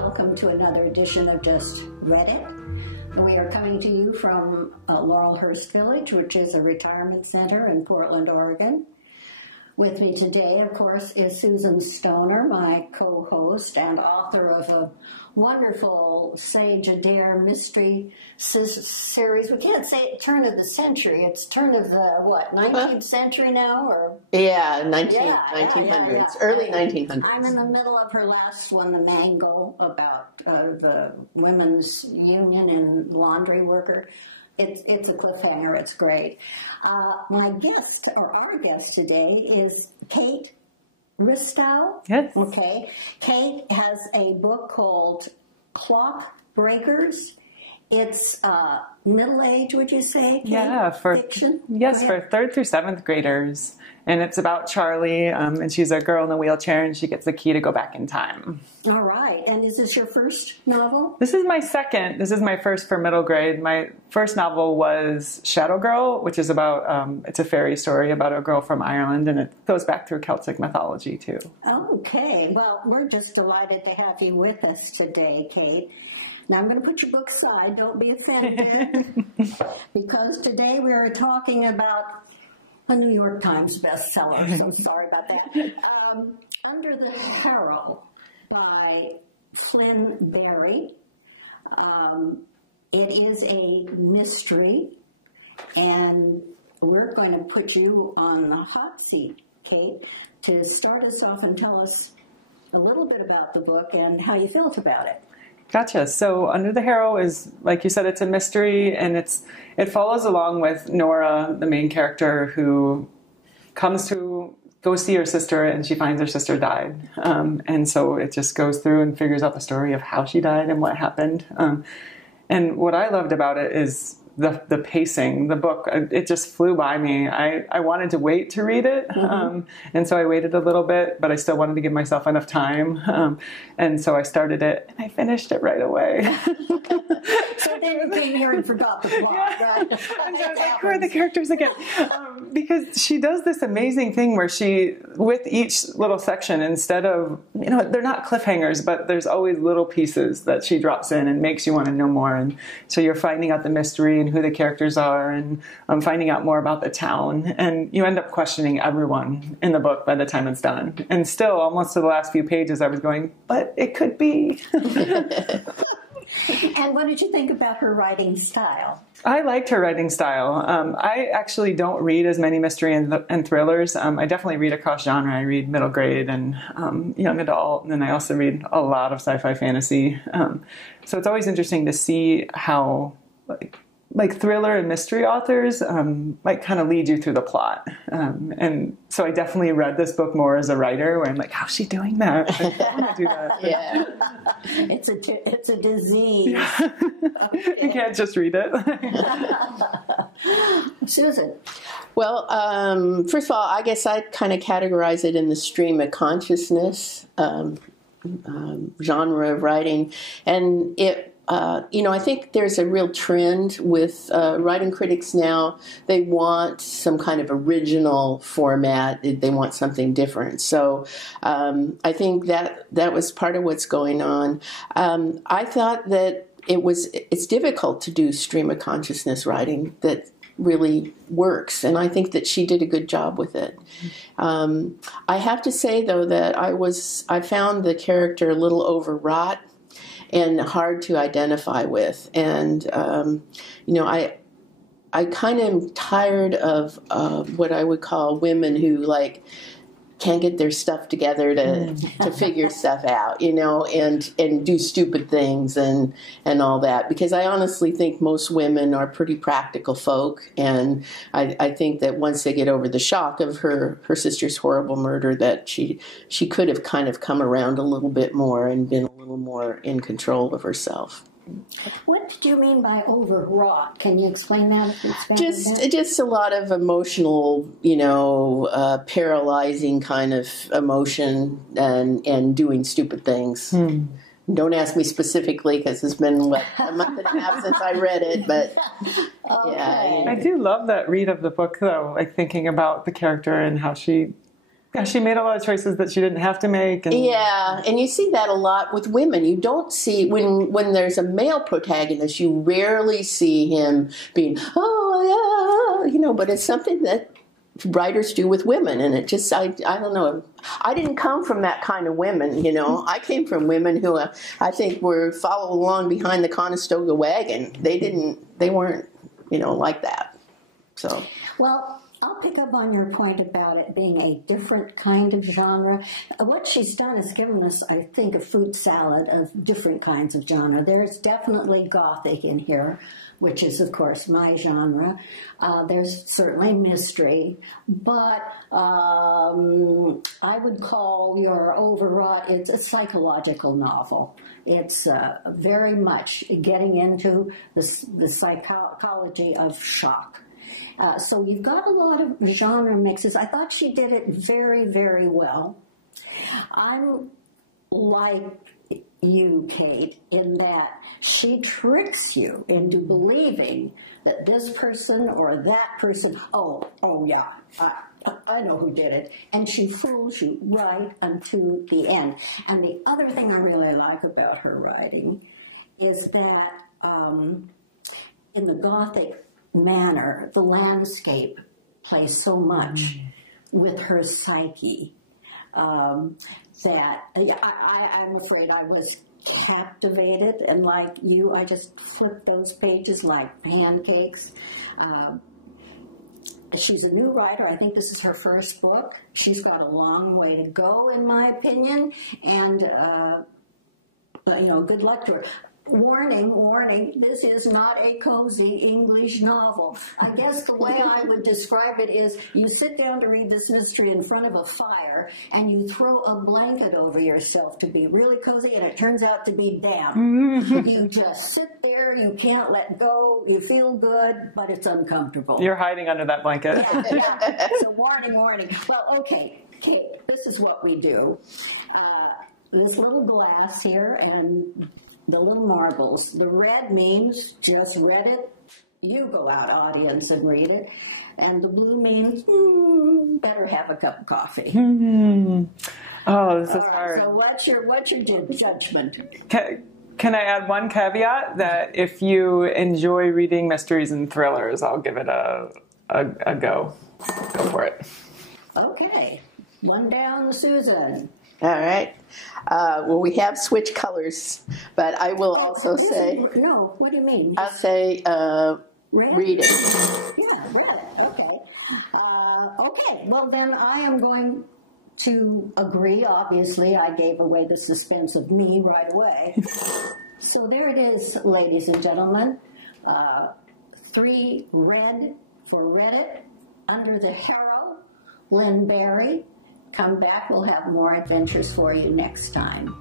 welcome to another edition of Just Read It. We are coming to you from Laurelhurst Village, which is a retirement center in Portland, Oregon. With me today, of course, is Susan Stoner, my co-host and author of a wonderful Sage Adair mystery series. We can't say turn of the century. It's turn of the, what, 19th century now? Or Yeah, 1900s, early 1900s. I'm in the middle of her last one, The Mangle, about the women's union and laundry worker. It's a cliffhanger. It's great. My guest, or our guest today, is Kate Ristau. Yes. Okay. Kate has a book called Clock Breakers. It's middle age, would you say, Kate? Yeah, fiction? Yes, for 3rd through 7th graders. And it's about Charlie, and she's a girl in a wheelchair, and she gets the key to go back in time. All right. And is this your first novel? This is my second. This is my first for middle grade. My first novel was Shadow Girl, which is about, it's a fairy story about a girl from Ireland, and it goes back through Celtic mythology, too. Okay. Well, we're just delighted to have you with us today, Kate. Now, I'm going to put your book aside. Don't be offended. Because today we are talking about a New York Times bestseller. So sorry about that. Under the Harrow by Flynn Berry. It is a mystery, and we're going to put you on the hot seat, Kate, to start us off and tell us a little bit about the book and how you felt about it. Gotcha. So Under the Harrow is, like you said, it's a mystery, and it follows along with Nora, the main character, who comes to go see her sister, and she finds her sister died. And so it just goes through and figures out the story of how she died and what happened. And what I loved about it is the pacing. The book, it just flew by me. I wanted to wait to read it, and so I waited a little bit, but I still wanted to give myself enough time. And so I started it, and I finished it right away. So then you came here and forgot the plot, right? I was like, who are the characters again? Because she does this amazing thing where she, with each little section, instead of, they're not cliffhangers, but there's always little pieces that she drops in and makes you want to know more. And so you're finding out the mystery and who the characters are, and finding out more about the town. And you end up questioning everyone in the book by the time it's done. And still, almost to the last few pages, I was going, but it could be. And what did you think about her writing style? I liked her writing style. I actually don't read as many mystery and thrillers. I definitely read across genre. I read middle grade and young adult, and then I also read a lot of sci-fi fantasy. So it's always interesting to see how like thriller and mystery authors kind of lead you through the plot. And so I definitely read this book more as a writer, where I'm like, how's she doing that? I want to do that. Yeah. It's a disease. Okay. You can't just read it. Susan. Well, first of all, I guess I'd kind of categorize it in the stream of consciousness genre of writing. And it, I think there's a real trend with writing critics now. They want some kind of original format. They want something different. So I think that was part of what's going on. I thought that it's difficult to do stream of consciousness writing that really works, and I think that she did a good job with it. I have to say, though, that I found the character a little overwrought and hard to identify with. And, I kind of am tired of what I would call women who, can't get their stuff together to figure stuff out, and do stupid things and all that. Because I honestly think most women are pretty practical folk, and I think that once they get over the shock of her sister's horrible murder, that she could have kind of come around a little bit more and been a little more in control of herself. What did you mean by overwrought? Can you explain that? Just a lot of emotional, paralyzing kind of emotion and doing stupid things. Don't ask me specifically, because it's been a month and a half since I read it, but okay. Yeah. I do love that read of the book, though, thinking about the character and how she Yeah, she made a lot of choices that she didn't have to make. And Yeah, and you see that a lot with women. You don't see, when there's a male protagonist, you rarely see him being, oh, yeah, but it's something that writers do with women, and it just, I don't know. I didn't come from that kind of women, I came from women who I think were follow along behind the Conestoga wagon. They weren't, like that. So. Well, I'll pick up on your point about it being a different kind of genre. What she's done is given us, I think, a fruit salad of different kinds of genre. There's definitely Gothic in here, which is, of course, my genre. There's certainly mystery, but I would call your overwrought, it's a psychological novel. It's very much getting into the psychology of shock. So you've got a lot of genre mixes. I thought she did it very, very well. I'm like you, Kate, in that she tricks you into believing that this person or that person, oh yeah, I know who did it. And she fools you right unto the end. And the other thing I really like about her writing is that in the Gothic manner, the landscape plays so much with her psyche that I'm afraid I was captivated, and like you, I just flipped those pages like pancakes. She's a new writer. I think this is her first book. She's got a long way to go, in my opinion, and good luck to her. Warning, warning, this is not a cozy English novel. I guess the way I would describe it is you sit down to read this mystery in front of a fire and you throw a blanket over yourself to be really cozy, and it turns out to be damp. You just sit there, you can't let go, you feel good, but it's uncomfortable. You're hiding under that blanket. Yeah. So warning, warning. Well, okay, Kate, this is what we do. This little glass here and the little marbles. The red means just read it. You go out, audience, and read it. And the blue means better have a cup of coffee. Oh, this is hard. So what's your judgment? Can I add one caveat that if you enjoy reading mysteries and thrillers, I'll give it a go. Go for it. Okay. One down, Susan. All right. Well, we have switched colors, but I will also say... No, what do you mean? I'll say read it. Yeah, red. Okay. Okay, well then I am going to agree. Obviously, I gave away the suspense of me right away. So there it is, ladies and gentlemen. 3 red for Reddit. Under the Harrow, Flynn Berry. Come back, we'll have more adventures for you next time.